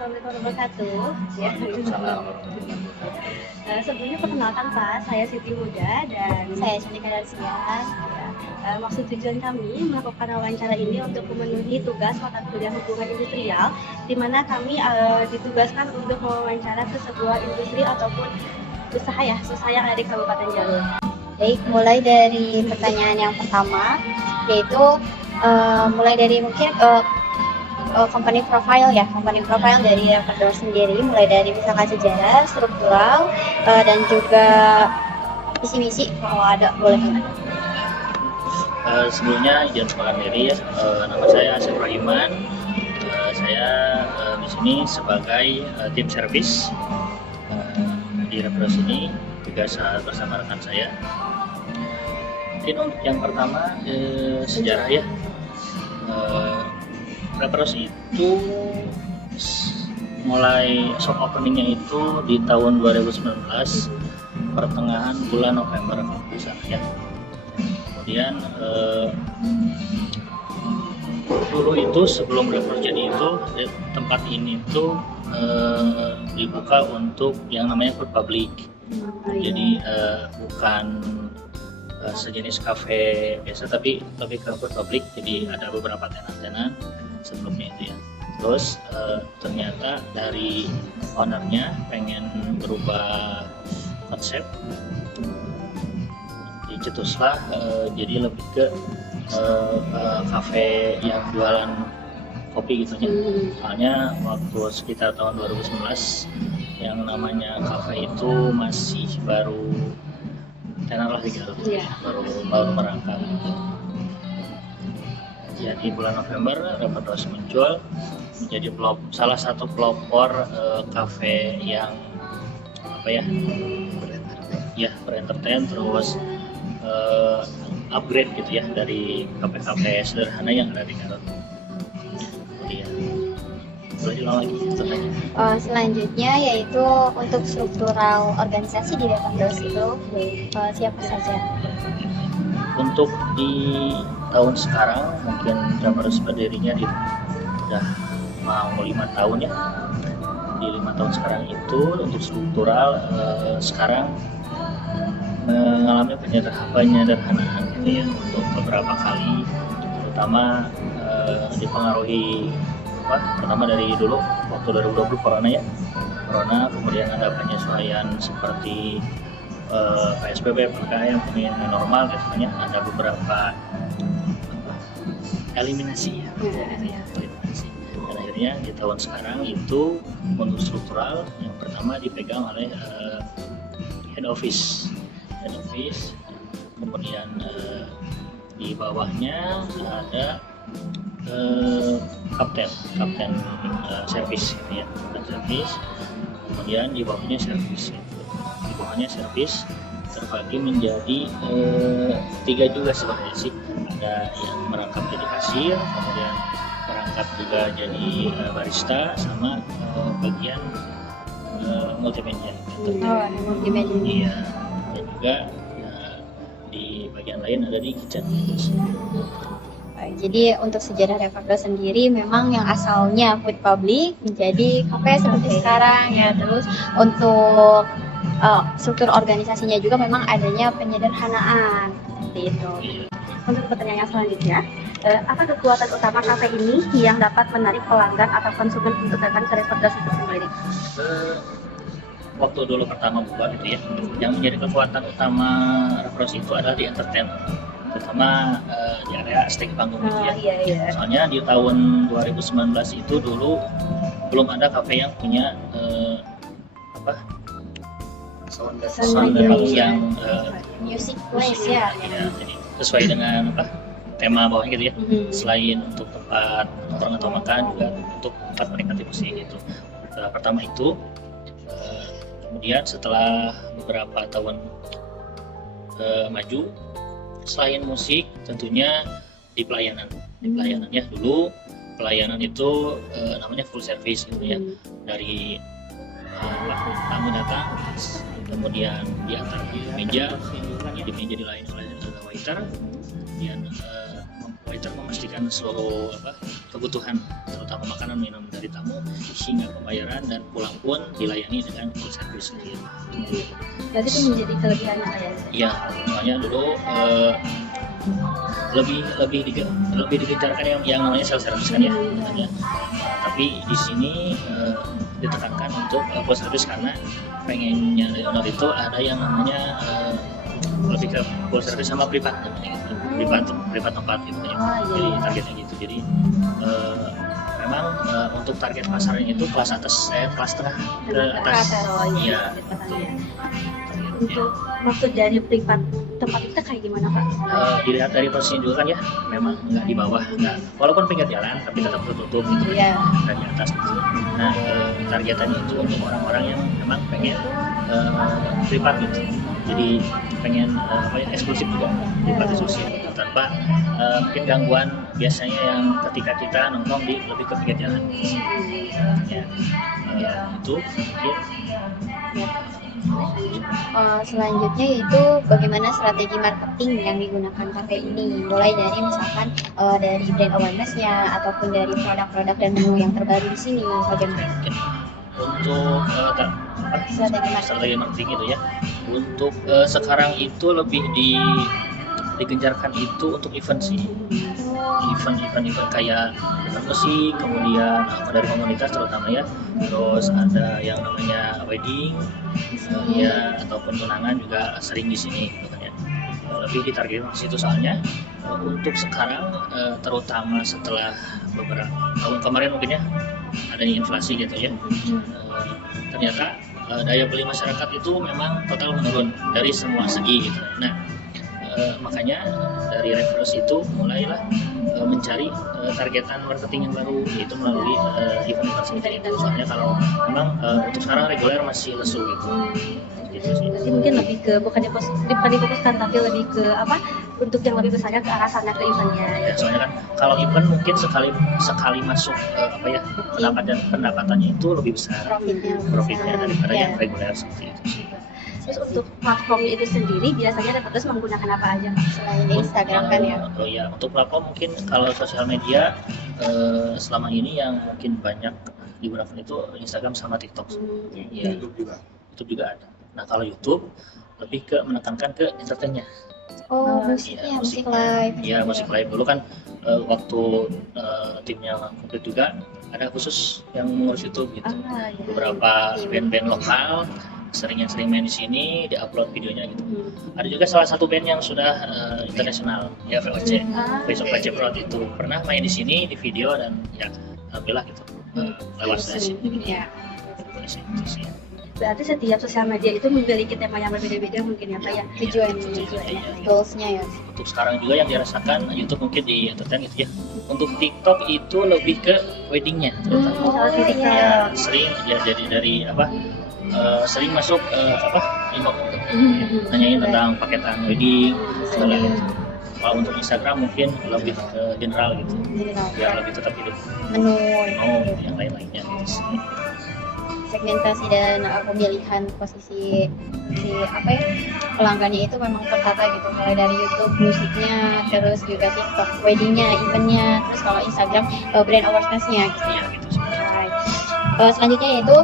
Assalamualaikum nomor satu. Ya. Waalaikumsalam. Sebelumnya perkenalkan Pak, saya Siti Huda dan saya Chandika Darsian. Ya. Maksud tujuan kami melakukan wawancara ini untuk memenuhi tugas mata kuliah hubungan industrial, di mana kami ditugaskan untuk mewawancara ke sebuah industri ataupun usaha yang ada di Kabupaten Garut. Baik, mulai dari pertanyaan yang pertama, yaitu mulai dari mungkin company profile dari Raperda sendiri, mulai dari misalkan sejarah, struktural, dan juga visi-misi kalau ada boleh. Sebelumnya izin perkenalkan diri, nama saya Asep Rahiman. Saya di sini sebagai tim servis di Raperda sini, tugas bersama rekan saya. Mungkin untuk yang pertama sejarah ya. Raperda itu mulai soft openingnya itu di tahun 2019 pertengahan bulan November kalau tidak salah ya. Kemudian dulu itu sebelum Raperda jadi itu tempat ini tuh dibuka untuk yang namanya food public. Jadi bukan sejenis kafe biasa tapi lebih ke food public, jadi ada beberapa tenan-tenan sebelumnya itu ya. Terus ternyata dari ownernya pengen berubah konsep, dicetuslah jadi lebih ke kafe yang jualan kopi gitu ya. Soalnya waktu sekitar tahun 2019 yang namanya kafe itu masih baru tenar lah di Garut, baru merangkak gitu. Ya, di bulan November Raperda muncul menjadi salah satu pelopor kafe yang berentertain terus upgrade gitu ya dari kafe-kafe sederhana yang ada di Garut. Kemudian boleh diulang lagi pertanyaan. Selanjutnya yaitu untuk struktural organisasi di Raperda itu siapa saja? Untuk di tahun sekarang mungkin Raperda berdirinya udah mau 5 tahun ya. Di 5 tahun sekarang itu untuk struktural sekarang mengalami penyederhanaan gitu ya untuk beberapa kali, terutama dipengaruhi pertama dari dulu waktu 2020 corona, kemudian ada penyesuaian seperti PSBB, PPKM, kemudian normal biasanya ada beberapa eliminasi ya, eliminasi. Dan akhirnya di tahun sekarang itu untuk struktural yang pertama dipegang oleh head office, kemudian di bawahnya ada kapten servis gitu ya, servis. Kemudian di bawahnya servis, terbagi menjadi 3 juga sebenarnya sih. Ada yang merangkap jadi kasir, kemudian merangkap juga jadi barista, sama bagian multimedia. Iya, dan juga di bagian lain ada di kitchen. Jadi untuk sejarah Raperda sendiri memang yang asalnya food public menjadi kafe seperti sekarang ya. Terus untuk struktur organisasinya juga memang adanya penyederhanaan seperti itu. Untuk pertanyaan selanjutnya, apa kekuatan utama kafe ini yang dapat menarik pelanggan atau konsumen untuk datang ke Raperda itu sendiri? Waktu dulu pertama buka gitu ya, yang menjadi kekuatan utama Raperda itu adalah di entertainment, terutama di area stage panggung gitu ya. Soalnya di tahun 2019 itu dulu belum ada kafe yang punya sound yang Music place ya. Jadi sesuai dengan tema bawahnya gitu ya. Selain untuk tempat nongkrong atau makan, juga untuk tempat menikmati musik gitu. Pertama itu, kemudian setelah beberapa tahun maju, selain musik tentunya di pelayanan. Ya, dulu pelayanan itu namanya full service gitu ya. Dari tamu datang, kemudian diantar di meja dilayani oleh waiter, kemudian waiter memastikan seluruh kebutuhan terutama makanan minum dari tamu hingga pembayaran dan pulang pun dilayani dengan full service gitu. Berarti itu menjadi kelebihannya ya? Iya, makanya dulu lebih digencarkan yang namanya self service kan ya. Tapi di sini ditekankan untuk full service karena pengennya dari owner itu ada yang namanya lebih ke full service sama privat namanya gitu. Privat tempat gitu ya. Jadi targetnya gitu. Jadi memang untuk target pasarnya itu kelas atas, kelas tengah ke atas. Iya. Untuk maksud dari privat tempat itu kayak gimana Pak? Dilihat dari posisinya juga kan ya, memang nggak di bawah, walaupun pinggir jalan tapi tetap tertutup gitu dari atas gitu. Nah targetannya itu untuk orang-orang yang memang pengen privat gitu, jadi pengen eksklusif juga, privat eksklusif gitu, tanpa mungkin gangguan biasanya yang ketika kita nongkrong di lebih ke pinggir jalan gitu. Itu mungkin. Selanjutnya itu bagaimana strategi marketing yang digunakan kafe ini, mulai dari misalkan dari brand awareness-nya ataupun dari produk-produk dan menu yang terbaru di sini, bagaimana? Untuk strategi marketing itu ya, untuk sekarang itu lebih digencarkan itu untuk event sih, event kayak event musik, kemudian dari komunitas terutama ya, terus ada yang namanya wedding ya, ataupun tunangan juga sering di sini katanya. Lebih ditargetkan ke situ soalnya untuk sekarang terutama setelah beberapa tahun kemarin mungkin ya adanya inflasi gitu ya, ternyata daya beli masyarakat itu memang total menurun dari semua segi gitu. Nah makanya dari Reverse itu mulailah mencari targetan marketing yang baru, yaitu melalui event-event seperti itu. Soalnya kalau memang untuk sekarang reguler masih lesu gitu sih. Jadi mungkin lebih ke bukan difokuskan tapi lebih ke untuk yang lebih besarnya ke arah sana, ke eventnya. Ya, soalnya kan kalau event mungkin sekali masuk pendapatannya itu lebih besar profitnya daripada yang reguler seperti itu sih. Terus untuk platformnya itu sendiri biasanya Reverse menggunakan apa aja Pak? Selain Instagram kan ya? Oh ya, untuk platform mungkin kalau sosial media selama ini yang mungkin banyak digunakan itu Instagram sama TikTok. Ya, YouTube juga ada. Nah kalau YouTube lebih ke menekankan ke entertainnya. Musik live. Iya, musik live dulu kan waktu timnya komplit juga ada khusus yang mengurus YouTube gitu. Beberapa band-band lokal sering main di sini, diupload videonya gitu. Ada juga salah satu band yang sudah internasional ya, VOC, Voice of Aceh Prod itu pernah main di sini di video dan ya alhamdulillah gitu lewat sesi gitu. Berarti setiap sosial media itu memiliki tema yang berbeda-beda mungkin ya Pak ya? Tujuannya, goalsnya ya. Untuk sekarang juga yang dirasakan YouTube mungkin di entertain gitu ya. Untuk TikTok itu lebih ke weddingnya terutama. Sering ya dari sering masuk inbox nanyain tentang paketan wedding segala gitu. Kalau untuk Instagram mungkin lebih ke general gitu, biar lebih tetap hidup menu yang lain-lainnya gitu. Segmentasi dan pemilihan posisi pelanggannya itu memang tertata gitu, mulai dari YouTube musiknya, terus juga TikTok weddingnya, eventnya, terus kalau Instagram brand awareness-nya gitu. Ya, gitu. Selanjutnya yaitu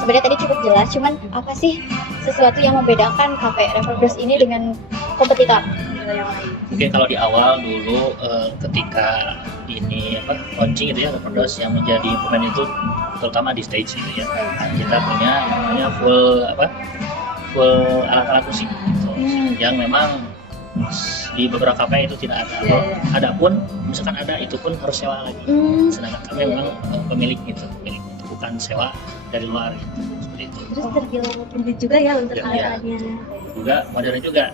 sebenarnya tadi cukup jelas, cuman apa sih sesuatu yang membedakan kafe Reverse ini dengan kompetitor yang lain? Mungkin kalau di awal dulu ketika ini launching gitu ya, Reverse yang menjadi pemain itu terutama di stage gitu ya, kita punya namanya full alat-alat musik gitu, yang memang di beberapa kafe itu tidak ada. Adapun misalkan ada, itu pun harus sewa lagi. Sedangkan kami memang pemilik gitu, bukan sewa dari luar gitu, seperti itu. Terus terbilang komplit juga ya untuk alat-alatnya. Juga modern juga.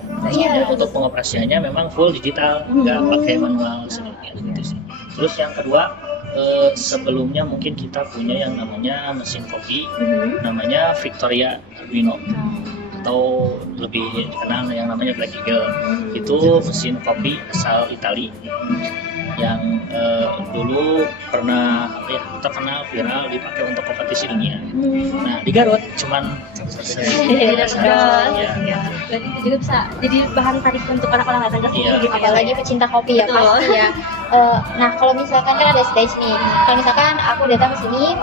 Untuk pengoperasiannya memang full digital, nggak pakai manual sedikit gitu sih. Terus yang kedua, sebelumnya mungkin kita punya yang namanya mesin kopi, namanya Victoria Arduino, atau lebih dikenal yang namanya Black Eagle. Itu mesin kopi asal Italia. yang dulu pernah terkenal viral dipakai untuk kompetisi dunia. Nah di Garut cuman Ya. Berarti itu juga bisa jadi bahan tarik untuk orang-orang datang ke sini Iya. gitu ya. Apalagi pecinta kopi ya Betul. pasti ya. Nah kalau misalkan kan ada stage nih, kalau misalkan aku datang ke sini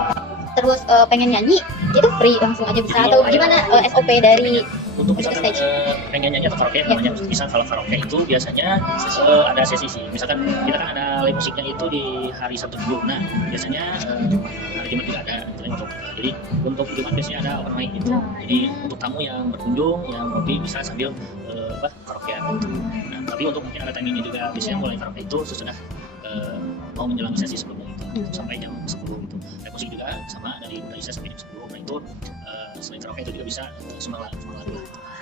terus pengen nyanyi, itu free langsung aja bisa atau gimana SOP dari untuk Untuk misalkan stage. pengen nyanyi atau karaoke namanya, bisa kalau karaoke itu biasanya ada sesi sih. Misalkan kita kan ada live musiknya itu di hari Sabtu Minggu. Nah biasanya hari Jumat juga ada untuk jadi untuk Jumat biasanya ada open mic gitu. Jadi untuk tamu yang berkunjung yang hobi bisa sambil karaoke gitu. Nah tapi untuk mungkin ada timingnya juga, biasanya mulai karaoke itu sesudah mau menjelang sesi sebelumnya itu sampai jam 10 gitu. Live musik juga sama dari Isa sampai jam 10. Nah itu selain karaoke itu juga bisa semua lagu lah.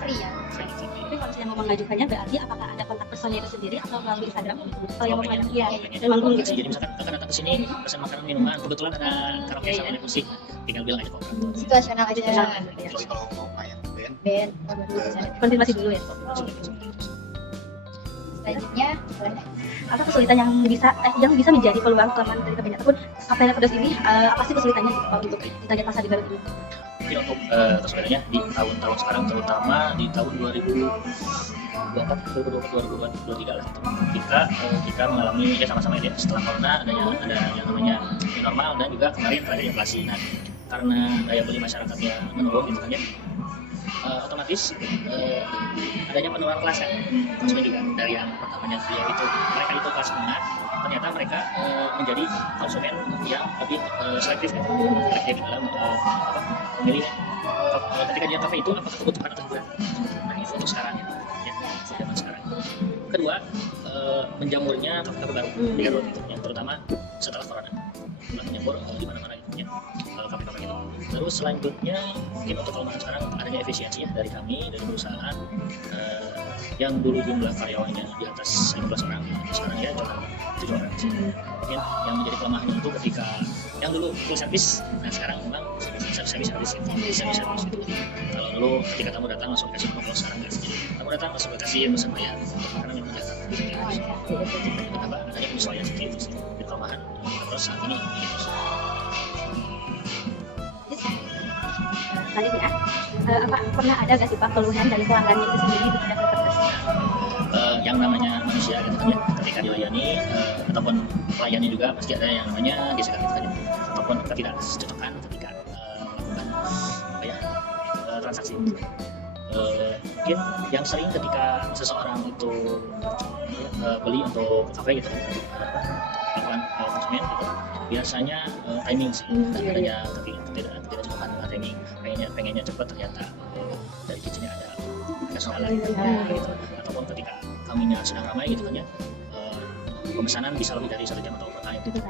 free ya? Tapi kalau misalnya mau mengajukannya berarti apakah ada kontak personnya itu sendiri atau melalui Instagram? Kalau yang mau pengen, mengajak, iya, pengen dan manggung gitu. jadi misalkan kakak datang ke sini pesan makanan minuman, kebetulan ada karaoke sama live musik, tinggal bilang aja kok. Situasional aja Situasional. ya. Kecuali kalau mau main band, Band. Konfirmasi dulu ya. Selanjutnya boleh. Apa kesulitan yang bisa menjadi peluang teman dari kebanyakan ataupun Kapela Pedas ini apa sih kesulitannya gitu kalau untuk di target pasar di Garut ini? Mungkin untuk kesulitannya di tahun-tahun sekarang, terutama di tahun 2023 lah, ketika kita mengalami ya sama-sama ya setelah corona ada yang namanya new normal dan juga kemarin ada inflasi. Nah karena daya beli masyarakatnya menurun gitu kan ya, otomatis adanya penurunan kelas kan, konsumen juga dari yang pertamanya dia itu mereka itu kelas menengah, ternyata mereka menjadi konsumen yang lebih selektif kan, selektif dalam memilih ketika dia kafe itu apakah kebutuhan atau hiburan. Nah itu untuk sekarang ya zaman sekarang. Kedua menjamurnya kafe baru di Garut gitu, yang terutama setelah corona mulai menjamur di mana-mana gitu ya, kafe-kafe gitu. Terus selanjutnya mungkin untuk kelemahan sekarang adanya efisiensi ya dari kami, dari perusahaan yang dulu jumlah karyawannya di atas 15 orang, sekarang ya cuma 7 orang sih. Mungkin yang menjadi kelemahannya itu ketika yang dulu full service, nah sekarang memang service gitu. Kalau dulu ketika tamu datang langsung kasih menu, kalau sekarang nggak sih. Tamu datang langsung kasih pesan bayar, karena memang datang. Betapa adanya penyesuaian seperti itu sih. Jadi kelemahan terus saat ini gitu. Selanjutnya, apa pernah ada nggak sih Pak keluhan dari pelanggannya itu sendiri terhadap Pedas? Yang namanya manusia gitu kan ya, ketika dilayani ataupun pelayannya juga pasti ada yang namanya gesekan gitu kan ya, ataupun ketidakcocokan ketika melakukan transaksi gitu. Mungkin yang sering ketika seseorang itu beli untuk kafe gitu, melakukan konsumen gitu, biasanya timing sih, adanya ketidakcocokan dengan timing, pengennya cepat ternyata dari kitchennya ada kesalahan gitu, ataupun ketika kaminya sedang ramai gitu kan ya, pemesanan bisa lebih dari 1 jam atau overtime gitu.